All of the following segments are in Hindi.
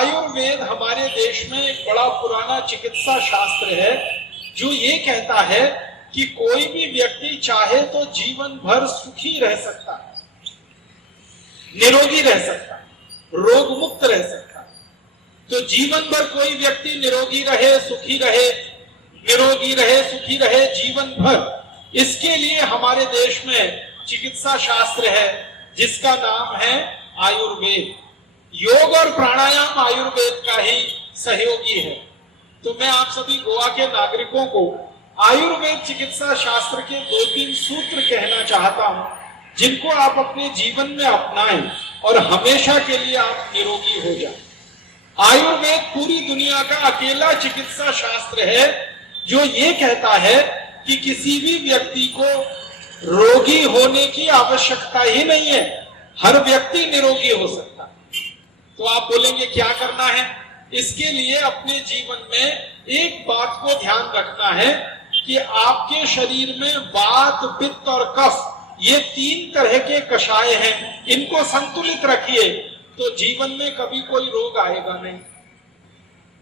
आयुर्वेद हमारे देश में एक बड़ा पुराना चिकित्सा शास्त्र है जो ये कहता है कि कोई भी व्यक्ति चाहे तो जीवन भर सुखी रह सकता है, निरोगी रह सकता है, रोग मुक्त रह सकता है। तो जीवन भर कोई व्यक्ति निरोगी रहे, सुखी रहे, निरोगी रहे, सुखी रहे जीवन भर, इसके लिए हमारे देश में चिकित्सा शास्त्र है जिसका नाम है आयुर्वेद। योग और प्राणायाम आयुर्वेद का ही सहयोगी है। तो मैं आप सभी गोवा के नागरिकों को आयुर्वेद चिकित्सा शास्त्र के 2-3 सूत्र कहना चाहता हूं जिनको आप अपने जीवन में अपनाएं और हमेशा के लिए आप निरोगी हो जाएं। आयुर्वेद पूरी दुनिया का अकेला चिकित्सा शास्त्र है जो ये कहता है कि किसी भी व्यक्ति को रोगी होने की आवश्यकता ही नहीं है, हर व्यक्ति निरोगी हो सकता है। तो आप बोलेंगे क्या करना है? इसके लिए अपने जीवन में एक बात को ध्यान रखना है कि आपके शरीर में वात, पित्त और कफ ये 3 तरह के कषाय हैं, इनको संतुलित रखिए तो जीवन में कभी कोई रोग आएगा नहीं।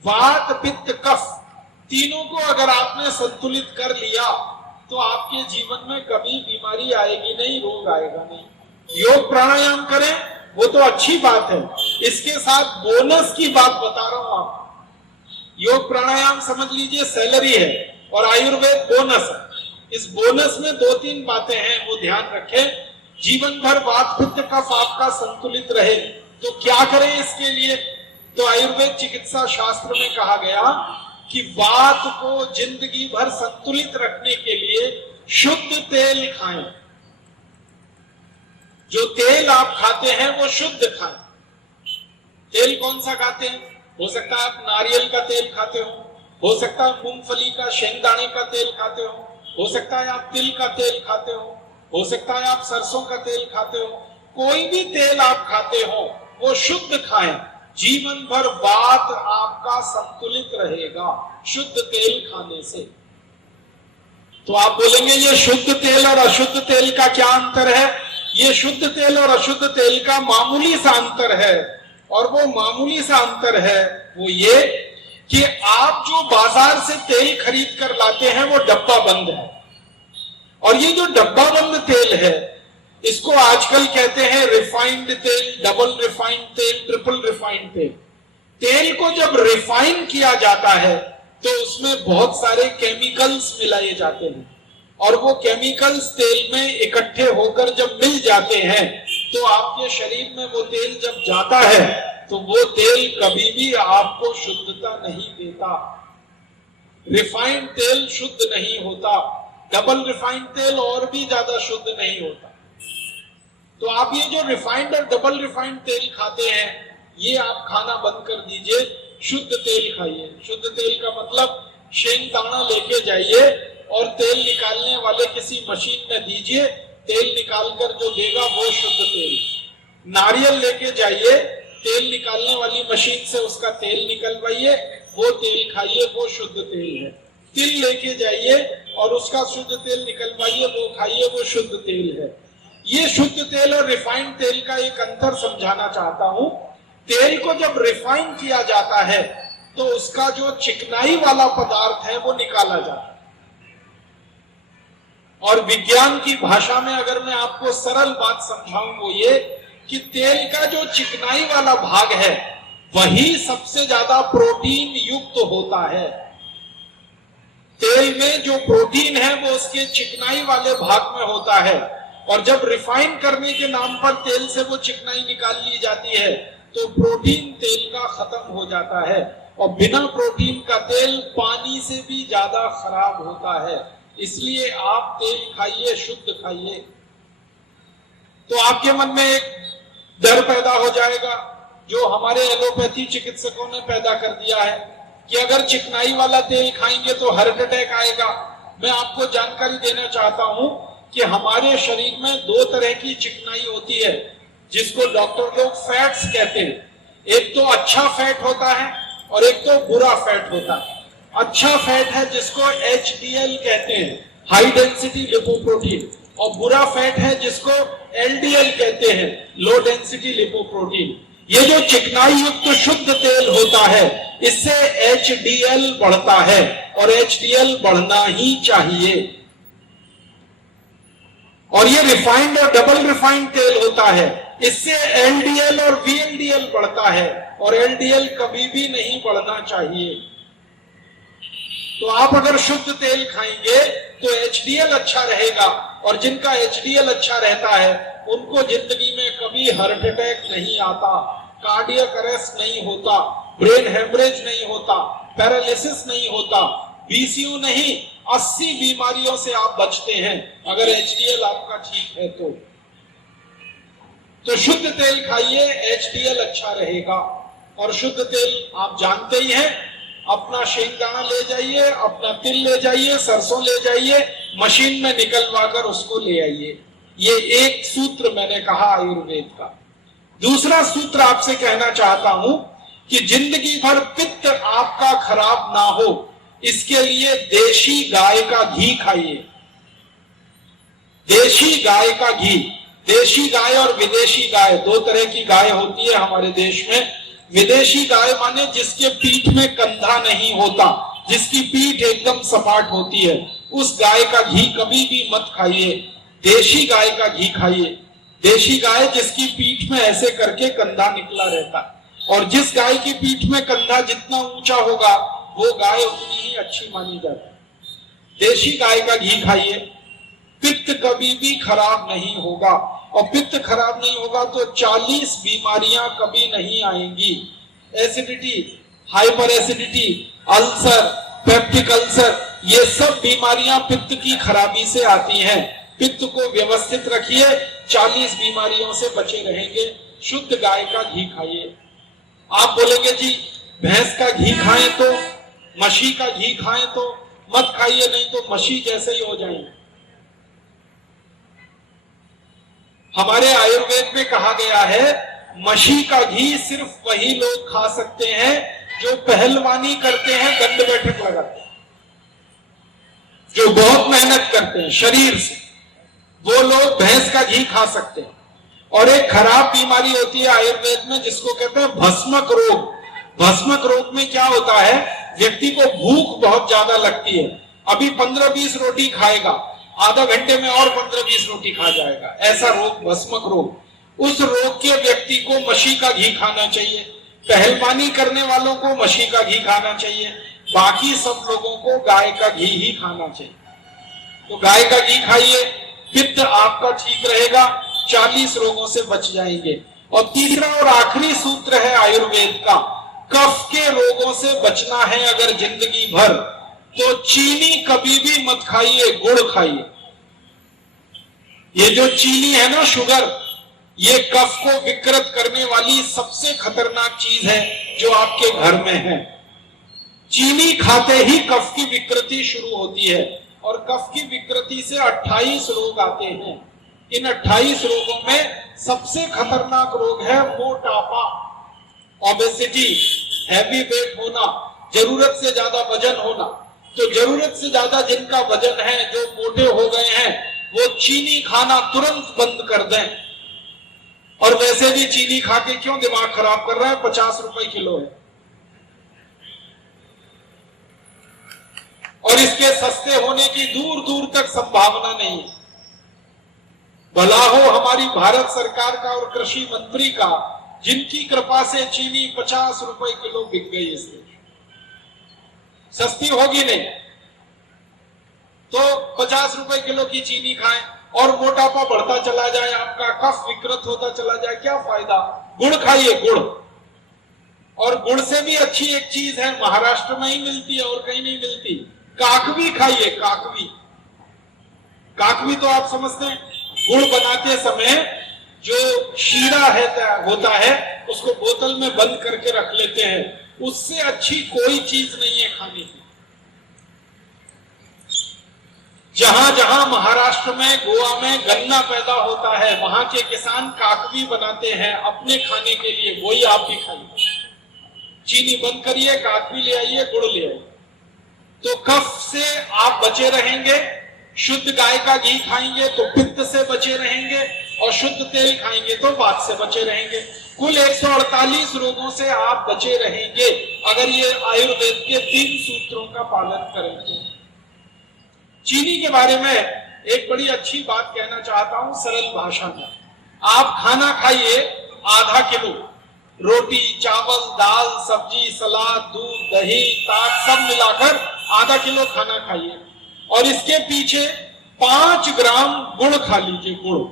वात, पित्त, कफ तीनों को अगर आपने संतुलित कर लिया तो आपके जीवन में कभी बीमारी आएगी नहीं, रोग आएगा नहीं। योग प्राणायाम करें वो तो अच्छी बात है, इसके साथ बोनस की बात बता रहा हूं आपको। योग प्राणायाम समझ लीजिए सैलरी है और आयुर्वेद बोनस है। इस बोनस में 2-3 बातें हैं, वो ध्यान रखें। जीवन भर वात, पित्त, कफ आपका संतुलित रहे तो क्या करें इसके लिए? तो आयुर्वेद चिकित्सा शास्त्र में कहा गया कि वात को जिंदगी भर संतुलित रखने के लिए शुद्ध तेल खाएं। जो तेल आप खाते हैं वो शुद्ध खाएं। तेल कौन सा खाते हैं? हो सकता है आप नारियल का तेल खाते हो सकता है मूंगफली का, शेंगदाणे का तेल खाते हो सकता है आप तिल का तेल खाते हो सकता है आप सरसों का तेल खाते हो। कोई भी तेल आप खाते हो वो शुद्ध खाएं। जीवन भर वात आपका संतुलित रहेगा शुद्ध तेल खाने से। तो आप बोलेंगे ये शुद्ध तेल और अशुद्ध तेल का क्या अंतर है? ये शुद्ध तेल और अशुद्ध तेल का मामूली सा अंतर है, और वो मामूली सा अंतर है वो ये कि आप जो बाजार से तेल खरीद कर लाते हैं वो डब्बा बंद है, और ये जो डब्बा बंद तेल है इसको आजकल कहते हैं रिफाइंड तेल, डबल रिफाइंड तेल, ट्रिपल रिफाइंड तेल। तेल को जब रिफाइन किया जाता है तो उसमें बहुत सारे केमिकल्स मिलाए जाते हैं, और वो केमिकल्स तेल में इकट्ठे होकर जब मिल जाते हैं तो आपके शरीर में वो तेल जब जाता है तो वो तेल कभी भी आपको शुद्धता नहीं देता। रिफाइंड तेल शुद्ध नहीं होता, डबल रिफाइंड तेल और भी ज्यादा शुद्ध नहीं होता। तो आप ये जो रिफाइंड और डबल रिफाइंड तेल खाते हैं ये आप खाना बंद कर दीजिए, शुद्ध तेल खाइए। शुद्ध तेल का मतलब शेंगदाना लेके जाइए और तेल निकालने वाले किसी मशीन में दीजिए, तेल निकालकर जो देगा वो शुद्ध तेल। नारियल लेके जाइए, तेल निकालने वाली मशीन से उसका तेल निकलवाइए, वो तेल खाइए, वो शुद्ध तेल है। तिल लेके जाइए और उसका शुद्ध तेल निकलवाइए, वो खाइए, वो शुद्ध तेल है। ये शुद्ध तेल और रिफाइंड तेल का एक अंतर समझाना चाहता हूं। तेल को जब रिफाइन किया जाता है तो उसका जो चिकनाई वाला पदार्थ है वो निकाला जाता है, और विज्ञान की भाषा में अगर मैं आपको सरल बात समझाऊं वो ये कि तेल का जो चिकनाई वाला भाग है वही सबसे ज्यादा प्रोटीन युक्त होता है। तेल में जो प्रोटीन है वो उसके चिकनाई वाले भाग में होता है, और जब रिफाइन करने के नाम पर तेल से वो चिकनाई निकाल ली जाती है तो प्रोटीन तेल का खत्म हो जाता है, और बिना प्रोटीन का तेल पानी से भी ज्यादा खराब होता है। इसलिए आप तेल खाइए, शुद्ध खाइए। तो आपके मन में एक डर पैदा हो जाएगा जो हमारे एलोपैथी चिकित्सकों ने पैदा कर दिया है कि अगर चिकनाई वाला तेल खाएंगे तो हार्ट अटैक आएगा। मैं आपको जानकारी देना चाहता हूं कि हमारे शरीर में 2 तरह की चिकनाई होती है जिसको डॉक्टर लोग फैट्स कहते हैं। एक तो अच्छा फैट होता है और एक तो बुरा फैट होता है। अच्छा फैट है जिसको HDL कहते हैं, हाई डेंसिटी लिपोप्रोटीन, और बुरा फैट है जिसको LDL कहते हैं, लो डेंसिटी लिपोप्रोटीन। ये जो चिकनाई युक्त शुद्ध तेल होता है, इससे HDL बढ़ता है और HDL बढ़ना ही चाहिए। और ये रिफाइंड और डबल रिफाइंड तेल होता है, इससे LDL और VLDL बढ़ता है और LDL कभी भी नहीं बढ़ना चाहिए। तो आप अगर शुद्ध तेल खाएंगे तो HDL अच्छा रहेगा, और जिनका HDL अच्छा रहता है उनको जिंदगी में कभी हार्ट अटैक नहीं आता, कार्डियक अरेस्ट नहीं होता, ब्रेन हेमरेज नहीं होता, पैरालिसिस नहीं होता, BCU नहीं, 80 बीमारियों से आप बचते हैं अगर HDL आपका ठीक है तो शुद्ध तेल खाइए, HDL अच्छा रहेगा। और शुद्ध तेल आप जानते ही हैं, अपना शेंगदाना ले जाइए, अपना तिल ले जाइए, सरसों ले जाइए, मशीन में निकलवा कर उसको ले आइए। ये एक सूत्र मैंने कहा आयुर्वेद का। दूसरा सूत्र आपसे कहना चाहता हूं कि जिंदगी भर पित्त आपका खराब ना हो, इसके लिए देशी गाय का घी खाइए। देशी गाय का घी, देशी गाय और विदेशी गाय, दो तरह की गाय होती है हमारे देश में। विदेशी गाय माने जिसके पीठ में कंधा नहीं होता, जिसकी पीठ एकदम सपाट होती है, उस गाय का घी कभी भी मत खाइए। देशी गाय का घी खाइए। देशी गाय जिसकी पीठ में ऐसे करके कंधा निकला रहता है, और जिस गाय की पीठ में कंधा जितना ऊंचा होगा वो गाय उतनी ही अच्छी मानी जाती है। देशी गाय का घी खाइए, पित्त कभी भी खराब नहीं होगा, और पित्त खराब नहीं होगा तो 40 बीमारियां कभी नहीं आएंगी। Acidity, hyper acidity, ulcer, peptic ulcer, ये सब बीमारियां पित्त की खराबी से आती हैं। पित्त को व्यवस्थित रखिए, 40 बीमारियों से बचे रहेंगे। शुद्ध गाय का घी खाइए। आप बोलेंगे जी भैंस का घी खाएं तो, मशी का घी खाएं तो, मत खाइए, नहीं तो मशी जैसे ही हो जाएंगे। हमारे आयुर्वेद में कहा गया है मशी का घी सिर्फ वही लोग खा सकते हैं जो पहलवानी करते हैं, दंड बैठक लगाते हैं, जो बहुत मेहनत करते हैं शरीर से, वो लोग भैंस का घी खा सकते हैं। और एक खराब बीमारी होती है आयुर्वेद में जिसको कहते हैं भस्मक रोग। भस्मक रोग में क्या होता है, व्यक्ति को भूख बहुत ज्यादा लगती है, अभी 15-20 रोटी खाएगा, आधा घंटे में और 15-20 रोटी खा जाएगा, ऐसा रोग भस्मक रोग। उस रोग के व्यक्ति को मशी का घी खाना चाहिए। पहलवानी करने वालों को मशी का घी खाना चाहिए, बाकी सब लोगों को गाय का घी ही खाना चाहिए। तो गाय का घी खाइए, पित्त आपका ठीक रहेगा, 40 रोगों से बच जाएंगे। और तीसरा और आखिरी सूत्र है आयुर्वेद का, कफ के रोगों से बचना है अगर जिंदगी भर, तो चीनी कभी भी मत खाइए, गुड़ खाइए। ये जो चीनी है ना, शुगर, ये कफ को विकृत करने वाली सबसे खतरनाक चीज है जो आपके घर में है। चीनी खाते ही कफ की विकृति शुरू होती है, और कफ की विकृति से 28 रोग आते हैं। इन 28 रोगों में सबसे खतरनाक रोग है मोटापा, ओबेसिटी, हैवी वेट होना, जरूरत से ज्यादा वजन होना। तो जरूरत से ज्यादा जिनका वजन है, जो मोटे हो गए हैं, वो चीनी खाना तुरंत बंद कर दें। और वैसे भी चीनी खा के क्यों दिमाग खराब कर रहा है, 50 रुपए किलो है, और इसके सस्ते होने की दूर दूर तक संभावना नहीं है। भला हो हमारी भारत सरकार का और कृषि मंत्री का, जिनकी कृपा से चीनी 50 रुपए किलो बिक गई। इसलिए सस्ती होगी नहीं तो 50 रुपए किलो की चीनी खाएं, और मोटापा बढ़ता चला जाए, आपका कफ विकृत होता चला जाए, क्या फायदा। गुड़ खाइए, गुड़। और गुड़ से भी अच्छी एक चीज है, महाराष्ट्र में ही मिलती है और कहीं नहीं मिलती, काकवी खाइए। काकवी, काकवी तो आप समझते हैं, गुड़ बनाते समय जो शीरा होता है उसको बोतल में बंद करके रख लेते हैं, उससे अच्छी कोई चीज नहीं है खाने की। जहां जहां महाराष्ट्र में, गोवा में गन्ना पैदा होता है, वहां के किसान काकवी बनाते हैं अपने खाने के लिए, वही आप भी खाइए। चीनी बंद करिए, काकवी ले आइए, गुड़ ले आइए, तो कफ से आप बचे रहेंगे। शुद्ध गाय का घी खाएंगे तो पित्त से बचे रहेंगे, और शुद्ध तेल खाएंगे तो वात से बचे रहेंगे। कुल 148 रोगों से आप बचे रहेंगे अगर ये आयुर्वेद के 3 सूत्रों का पालन करेंगे। चीनी के बारे में एक बड़ी अच्छी बात कहना चाहता हूं सरल भाषा में। आप खाना खाइए आधा किलो, रोटी चावल दाल सब्जी सलाद दूध दही ताक सब मिलाकर आधा किलो खाना खाइए और इसके पीछे 5 ग्राम गुड़ खा लीजिए, गुड़।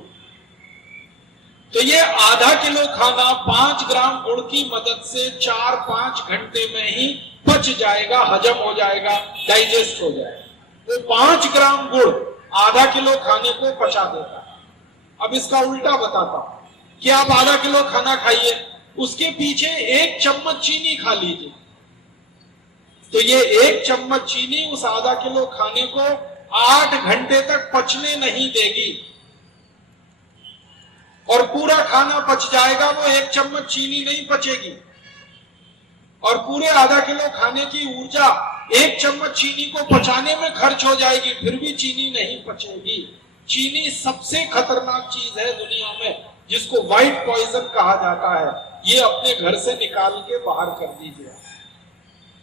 तो ये आधा किलो खाना 5 ग्राम गुड़ की मदद से 4-5 घंटे में ही पच जाएगा, हजम हो जाएगा, डाइजेस्ट हो जाएगा। तो 5 ग्राम गुड़ आधा किलो खाने को पचा देता है। अब इसका उल्टा बताता हूं कि आप आधा किलो खाना खाइए, उसके पीछे 1 चम्मच चीनी खा लीजिए, तो ये 1 चम्मच चीनी उस आधा किलो खाने को 8 घंटे तक पचने नहीं देगी और पूरा खाना पच जाएगा, वो 1 चम्मच चीनी नहीं पचेगी और पूरे आधा किलो खाने की ऊर्जा 1 चम्मच चीनी को पचाने में खर्च हो जाएगी, फिर भी चीनी नहीं पचेगी। चीनी सबसे खतरनाक चीज है दुनिया में, जिसको व्हाइट पॉइजन कहा जाता है। ये अपने घर से निकाल के बाहर कर दीजिए।